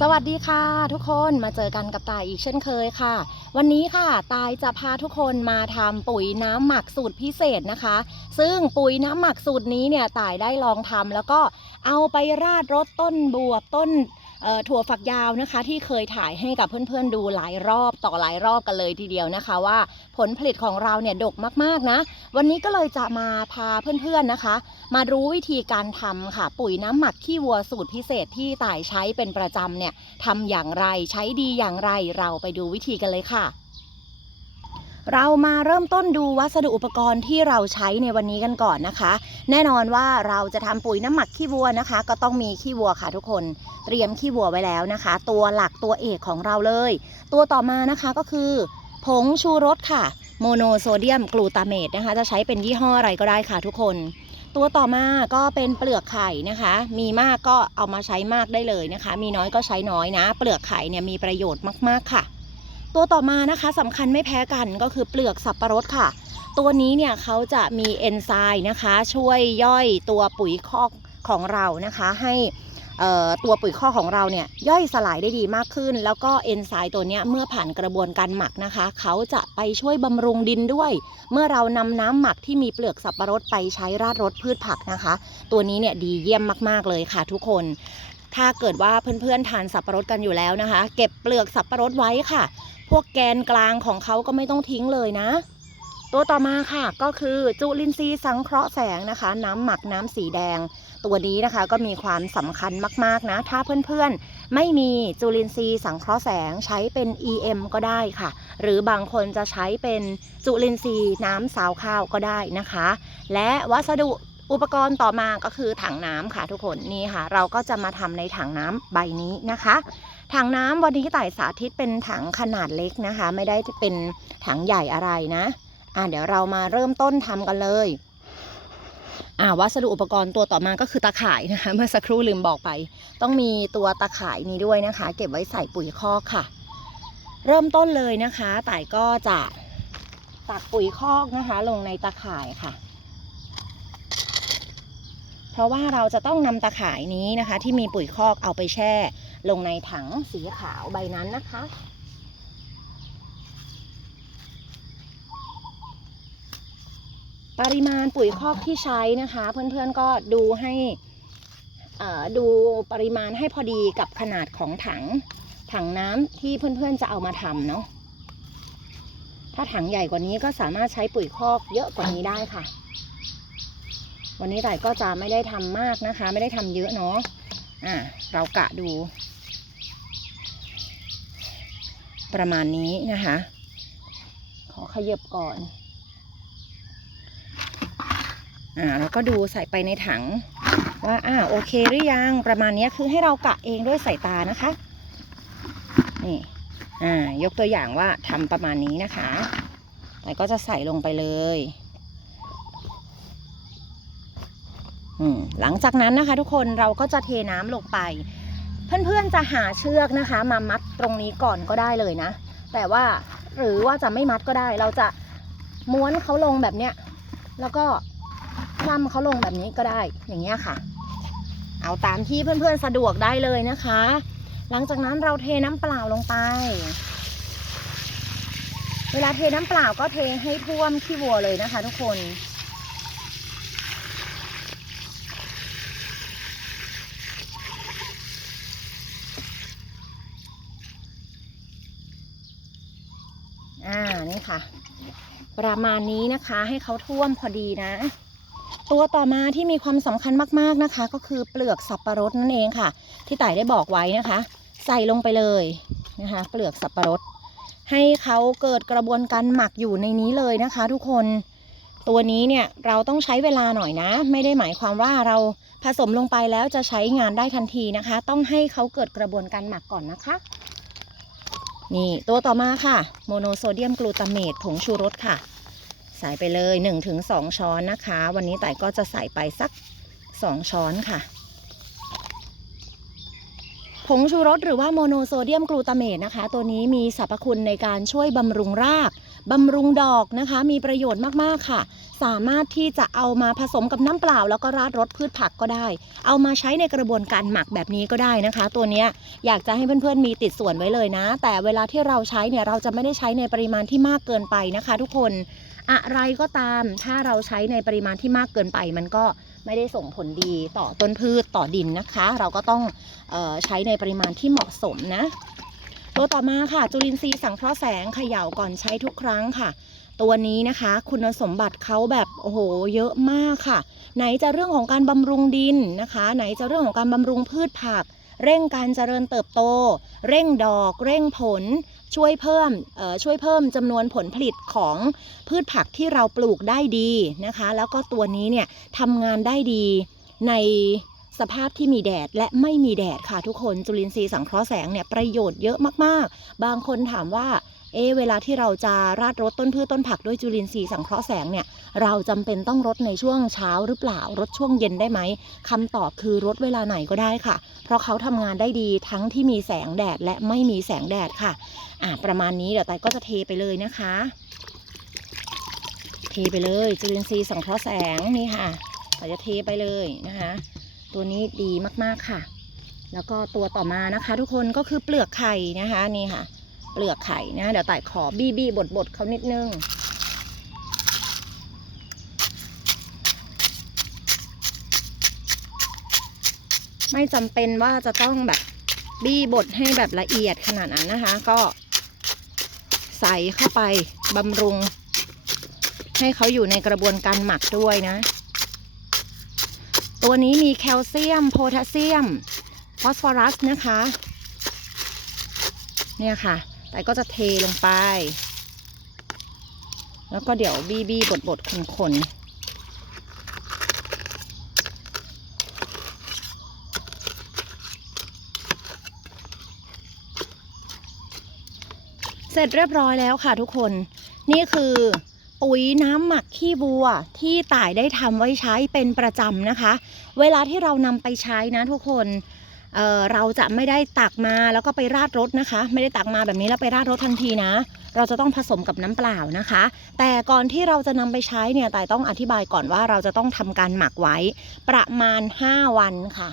สวัสดีค่ะ ทุกคนมาเจอกันกับตายอีกเช่นเคยค่ะ วันนี้ค่ะตายจะพาทุกคนมาทำปุ๋ยน้ำหมักสูตรพิเศษนะคะ ซึ่งปุ๋ยน้ำหมักสูตรนี้เนี่ยตายได้ลองทำแล้วก็เอาไปราดรดต้นบวบต้น ถั่วฝักยาวนะคะ ที่เคยถ่ายให้กับเพื่อนๆดูหลายรอบต่อหลายรอบกันเลยทีเดียวนะคะ ว่าผลผลิตของเราเนี่ยดกมากๆนะ วันนี้ก็เลยจะมาพาเพื่อนๆนะคะ มารู้วิธีการทำค่ะ ปุ๋ยน้ำหมักขี้วัวสูตรพิเศษที่ต่ายใช้เป็นประจำเนี่ยทำอย่างไรใช้ดีอย่างไรเราไปดูวิธีกันเลยค่ะ เรามาเริ่มต้นดูวัสดุอุปกรณ์ที่เราใช้ในวันนี้กันก่อนนะคะ แน่นอนว่าเราจะทำปุ๋ยน้ำหมักขี้วัวนะคะ ก็ต้องมีขี้วัวค่ะทุกคน เตรียมขี้วัวไว้แล้วนะคะ ตัวหลักตัวเอกของเราเลย ตัวต่อมานะคะก็คือ ผงชูรสค่ะ โมโนโซเดียมกลูตาเมตนะคะ จะใช้เป็นยี่ห้ออะไรก็ได้ค่ะทุกคน ตัวต่อมาก็เป็นเปลือกไข่นะคะ มีมากก็เอามาใช้มากได้เลยนะคะ มีน้อยก็ใช้น้อยนะ เปลือกไข่เนี่ยมีประโยชน์มากๆค่ะ ตัวต่อมานะคะสำคัญไม่แพ้กันก็คือเปลือกสับปะรดค่ะ ตัวนี้เนี่ยเขาจะมีเอนไซม์นะคะ ช่วยย่อยตัวปุ๋ยคอกของเรานะคะ ให้ตัวปุ๋ยคอกของเราเนี่ยย่อยสลายได้ดีมากขึ้น แล้วก็เอนไซม์ตัวนี้เมื่อผ่านกระบวนการหมักนะคะ เขาจะไปช่วยบำรุงดินด้วย เมื่อเรานำน้ำหมักที่มีเปลือกสับปะรดไปใช้ราดรดพืชผักนะคะ ตัวนี้เนี่ยดีเยี่ยมมากๆเลยค่ะทุกคน ถ้าเกิดว่าเพื่อนๆทานสับปะรดกันอยู่แล้วนะคะ เก็บเปลือกสับปะรดไว้ค่ะพวกแกนกลางของเขาก็ไม่ต้องทิ้งเลยนะ ตัวต่อมาค่ะก็คือจุลินทรีย์สังเคราะห์แสงนะคะ น้ำหมักน้ำสีแดง ตัวนี้นะคะก็มีความสำคัญมากๆนะ ถ้าเพื่อนๆ ไม่มีจุลินทรีย์สังเคราะห์แสงใช้เป็น EM ก็ได้ค่ะ หรือบางคนจะใช้เป็นจุลินทรีย์น้ำสาวข้าวก็ได้นะคะ และวัสดุ อุปกรณ์ต่อมาก็คือถังน้ำค่ะทุกคนนี่ค่ะ เราก็จะมาทำในถังน้ำใบนี้นะคะ ถังน้ำวันนี้ไต่สาธิตเป็นถังขนาดเล็กนะคะ ไม่ได้เป็นถังใหญ่อะไรนะอ่าเดี๋ยวเรามาเริ่มต้นทำกันเลยอ่าวัสดุอุปกรณ์ตัวต่อมาก็คือตาข่ายนะคะ เมื่อสักครู่ลืมบอกไป ต้องมีตัวตาข่ายนี้ด้วยนะคะ เก็บไว้ใส่ปุ๋ยคอกค่ะ เริ่มต้นเลยนะคะไต่ก็จะตักปุ๋ยคอกนะคะ ลงในตาข่ายค่ะ เพราะว่าเราจะต้องนำตาข่ายนี้นะคะ ที่มีปุ๋ยคอกเอาไปแช่ ลงในถังสีขาวใบนั้นนะคะ ปริมาณปุ๋ยคอกที่ใช้นะคะ เพื่อนๆก็ดูให้ดูปริมาณให้พอดีกับขนาดของถัง ถังน้ำที่เพื่อนๆจะเอามาทำเนาะถ้าถังใหญ่กว่านี้ก็สามารถใช้ปุ๋ยคอกเยอะกว่านี้ได้ค่ะ วันนี้แต่ายก็จะไม่ได้ทำมากนะคะ ไม่ได้ทำเยอะเนาะอะเรากะดู ประมาณนี้นะคะ ขอขยับก่อนอ่าแล้วก็ดูใส่ไปในถัง ว่าอ่าโอเคหรือยังประมาณนี้คือให้เรากะเองด้วยสายตานะคะนี่อ่ายกตัวอย่างว่าทำประมาณนี้นะคะแล้วก็จะใส่ลงไปเลยอืม หลังจากนั้นนะคะทุกคนเราก็จะเทน้ำลงไป เพื่อนๆจะหาเชือกนะคะ มามัดตรงนี้ก่อนก็ได้เลยนะ แต่ว่าหรือว่าจะไม่มัดก็ได้ เราจะม้วนเขาลงแบบเนี้ยแล้วก็คล่ำเขาลงแบบนี้ก็ได้อย่างเงี้ยค่ะ เอาตามที่เพื่อนๆสะดวกได้เลยนะคะ หลังจากนั้นเราเทน้ำเปล่าลงไป เวลาเทน้ำเปล่าก็เทให้ท่วมขี้วัวเลยนะคะ ทุกคน อ่านี่ค่ะ ประมาณนี้นะคะให้เขาท่วมพอดีนะ ตัวต่อมาที่มีความสำคัญมากๆนะคะ ก็คือเปลือกสับปะรดนั่นเองค่ะ ที่ต่ายได้บอกไว้นะคะ ใส่ลงไปเลยนะคะ เปลือกสับปะรด ให้เขาเกิดกระบวนการหมักอยู่ในนี้เลยนะคะ ทุกคนตัวนี้เนี่ยเราต้องใช้เวลาหน่อยนะ ไม่ได้หมายความว่าเราผสมลงไปแล้วจะใช้งานได้ทันทีนะคะ ต้องให้เขาเกิดกระบวนการหมักก่อนนะคะ นี่ตัวต่อมาค่ะ โมโนโซเดียมกลูตาเมตผงชูรสค่ะ ใส่ไปเลย 1-2 ช้อนนะคะ วันนี้ไต่ก็จะใส่ไปสัก 2 ช้อนค่ะ ผงชูรสหรือว่าโมโนโซเดียมกลูตาเมตนะคะ ตัวนี้มีสรรพคุณในการช่วยบำรุงราก บำรุงดอกนะคะ มีประโยชน์มากๆค่ะ สามารถที่จะเอามาผสมกับน้ำเปล่า แล้วก็ราดรสพืชผักก็ได้ เอามาใช้ในกระบวนการหมักแบบนี้ก็ได้นะคะ ตัวนี้อยากจะให้เพื่อนๆมีติดส่วนไว้เลยนะ แต่เวลาที่เราใช้เนี่ยเราจะไม่ได้ใช้ในปริมาณที่มากเกินไปนะคะ ทุกคนอะไรก็ตาม ถ้าเราใช้ในปริมาณที่มากเกินไป มันก็ไม่ได้ส่งผลดีต่อต้นพืชต่อดินนะคะ เราก็ต้องออใช้ในปริมาณที่เหมาะสมนะ ตัวต่อมาค่ะ จุลินทรีย์สังเคราะห์แสงเขย่าก่อนใช้ทุกครั้งค่ะ ตัวนี้นะคะ คุณสมบัติเขาแบบโอ้โหเยอะมากค่ะ ไหนจะเรื่องของการบำรุงดินนะคะ ไหนจะเรื่องของการบำรุงพืชผัก เร่งการเจริญเติบโต เร่งดอก เร่งผล ช่วยเพิ่มเอ่อช่วยเพิ่มจำนวนผลผลิตของพืชผักที่เราปลูกได้ดีนะคะ แล้วก็ตัวนี้เนี่ยทำงานได้ดีใน สภาพที่มีแดดและไม่มีแดดค่ะทุกคนจุลินทรีย์สังเคราะห์แสงเนี่ยประโยชน์เยอะมากๆ บางคนถามว่าเอเวลาที่เราจะราดรดต้นพืชต้นผักด้วยจุลินทรีย์สังเคราะห์แสงเนี่ยเราจำเป็นต้องรดในช่วงเช้าหรือเปล่ารดช่วงเย็นได้ไหมคำตอบคือรดเวลาไหนก็ได้ค่ะ เพราะเขาทำงานได้ดีทั้งที่มีแสงแดดและไม่มีแสงแดดค่ะอ่าประมาณนี้เดี๋ยวไตก็จะเทไปเลยนะคะ เทไปเลยจุลินทรีย์สังเคราะห์แสงนี่ค่ะเราจะเทไปเลยนะคะ ตัวนี้ดีมากๆค่ะ แล้วก็ตัวต่อมานะคะ ทุกคนก็คือเปลือกไข่นะคะนี่ค่ะ เปลือกไข่นะเดี๋ยวไต่ขอบี้บี้บดบดเขานิดนึงไม่จำเป็นว่าจะต้องแบบบี้บดให้แบบละเอียดขนาดนั้นนะคะ ก็ ใส่เข้าไปบำรุง ให้เขาอยู่ในกระบวนการหมักด้วยนะ ตัวนี้มีแคลเซียม โพแทสเซียม ฟอสฟอรัสนะคะ เนี่ยค่ะ แต่ก็จะเทลงไป แล้วก็เดี๋ยวบี้บี้บดบดคนคนเสร็จเรียบร้อยแล้วค่ะทุกคน นี่คือ ปุ๋ยน้ำหมักขี้วัวที่ต่ายได้ทำไว้ใช้เป็นประจำนะคะ เวลาที่เรานำไปใช้นะทุกคนเเราจะไม่ได้ตักมาแล้วก็ไปราดรถนะคะ ไม่ได้ตักมาแบบนี้แล้วไปราดรถทันทีนะ เราจะต้องผสมกับน้ำเปล่านะคะ แต่ก่อนที่เราจะนำไปใช้เนี่ยแต่ต้องอธิบายก่อนว่าเราจะต้องทำการหมักไว้ประมาณ 5 วันค่ะ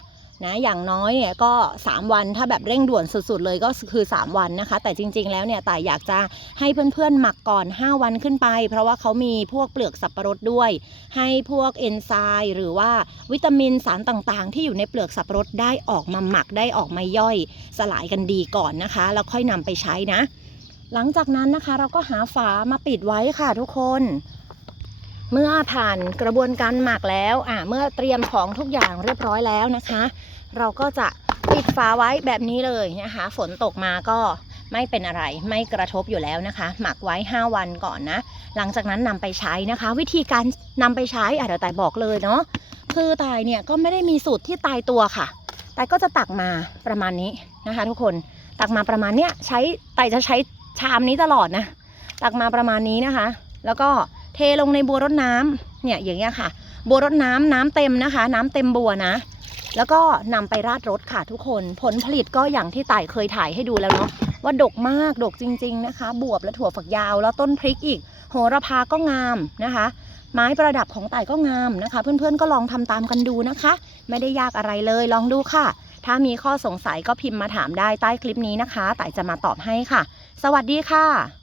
นะอย่างน้อยเนี่ยก็ 3 วันถ้าแบบเร่งด่วนสุดๆเลยก็คือ 3 วันนะคะ แต่จริง ๆ แล้วเนี่ยแต่อยากจะให้เพื่อนๆหมักก่อน 5 วันขึ้นไป เพราะว่าเขามีพวกเปลือกสับปะรดด้วย ให้พวกเอนไซม์หรือว่าวิตามินสารต่างๆ ที่อยู่ในเปลือกสับปะรดได้ออกมาหมักได้ออกมาย่อย สลายกันดีก่อนนะคะ แล้วค่อยนำไปใช้นะ หลังจากนั้นนะคะเราก็หาฝามาปิดไว้ค่ะทุกคนเมื่อผ่านกระบวนการหมักแล้วอะเมื่อเตรียมของทุกอย่างเรียบร้อยแล้วนะคะ เราก็จะปิดฝาไว้แบบนี้เลยนะคะ ฝนตกมาก็ไม่เป็นอะไรไม่กระทบอยู่แล้วนะคะ หมักไว้ 5 วันก่อนนะ หลังจากนั้นนำไปใช้นะคะ วิธีการนำไปใช้อะเดี๋ยวตายบอกเลยเนาะคือตายเนี่ยก็ไม่ได้มีสูตรที่ตายตัวค่ะตายก็จะตักมาประมาณนี้นะคะ ทุกคนตักมาประมาณเนี้ยใช้ตายจะใช้ชามนี้ตลอดนะ ตักมาประมาณนี้นะคะ แล้วก็เทลงในบัวรดน้ำเนี่ยอย่างเงี้ยค่ะ บัวรดน้ำน้ำเต็มนะคะ น้ำเต็มบัวนะ แล้วก็นำไปราดรถค่ะทุกคนผลผลิตก็อย่างที่ต่ายเคยถ่ายให้ดูแล้วเนาะว่าดกมากดกจริง ๆนะคะ บวบและถั่วฝักยาว แล้วต้นพริกอีก โหระพาก็งามนะคะ ไม้ประดับของต่ายก็งามนะคะ เพื่อนๆก็ลองทำตามกันดูนะคะ ไม่ได้ยากอะไรเลยลองดูค่ะ ถ้ามีข้อสงสัยก็พิมพ์มาถามได้ใต้คลิปนี้นะคะต่ายจะมาตอบให้ค่ะ สวัสดีค่ะ